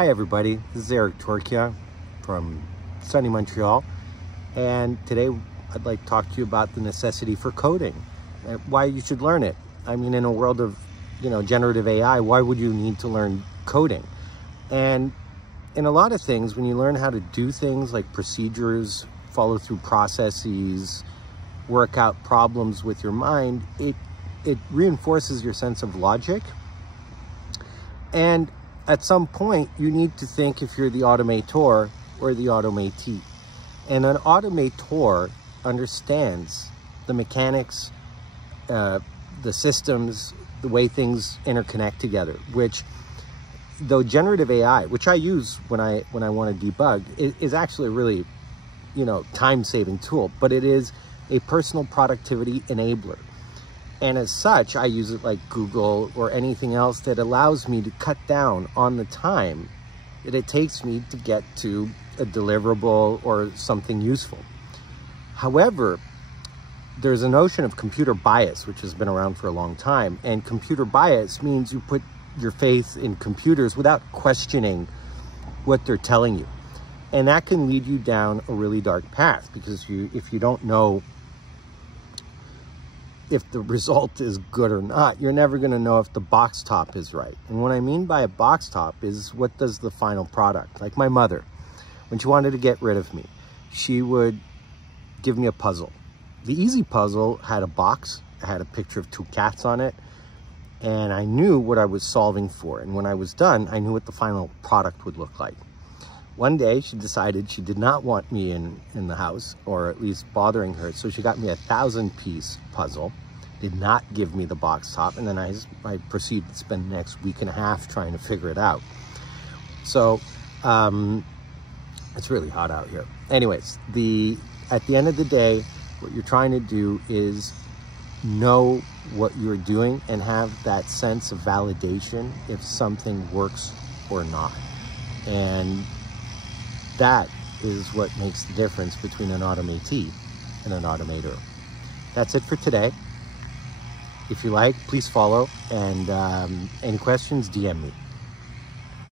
Hi everybody, this is Eric Torquia from sunny Montreal, and today I'd like to talk to you about the necessity for coding and why you should learn it. I mean, in a world of, generative AI, why would you need to learn coding? And in a lot of things, when you learn how to do things like procedures, follow through processes, work out problems with your mind, it reinforces your sense of logic. And at some point, you need to think if you're the automator or the automatee. And an automator understands the mechanics, the systems, the way things interconnect together, which, though generative AI, which I use when I want to debug, is actually a really, time-saving tool, but it is a personal productivity enabler. And as such, I use it like Google or anything else that allows me to cut down on the time that it takes me to get to a deliverable or something useful. However, there's a notion of computer bias, which has been around for a long time. And computer bias means you put your faith in computers without questioning what they're telling you. And that can lead you down a really dark path, because if you don't know if the result is good or not, you're never going to know if the box top is right. And what I mean by a box top is, what does the final product? Like my mother, when she wanted to get rid of me, she would give me a puzzle. The easy puzzle had a box, it had a picture of two cats on it, and I knew what I was solving for. And when I was done, I knew what the final product would look like. One day, she decided she did not want me in the house, or at least bothering her, so she got me a 1,000-piece puzzle, did not give me the box top, and then I proceeded to spend the next week and a half trying to figure it out. So, it's really hot out here. Anyways, at the end of the day, what you're trying to do is know what you're doing and have that sense of validation if something works or not. And that is what makes the difference between an automatee and an automator. That's it for today. If you like, please follow, and any questions, DM me.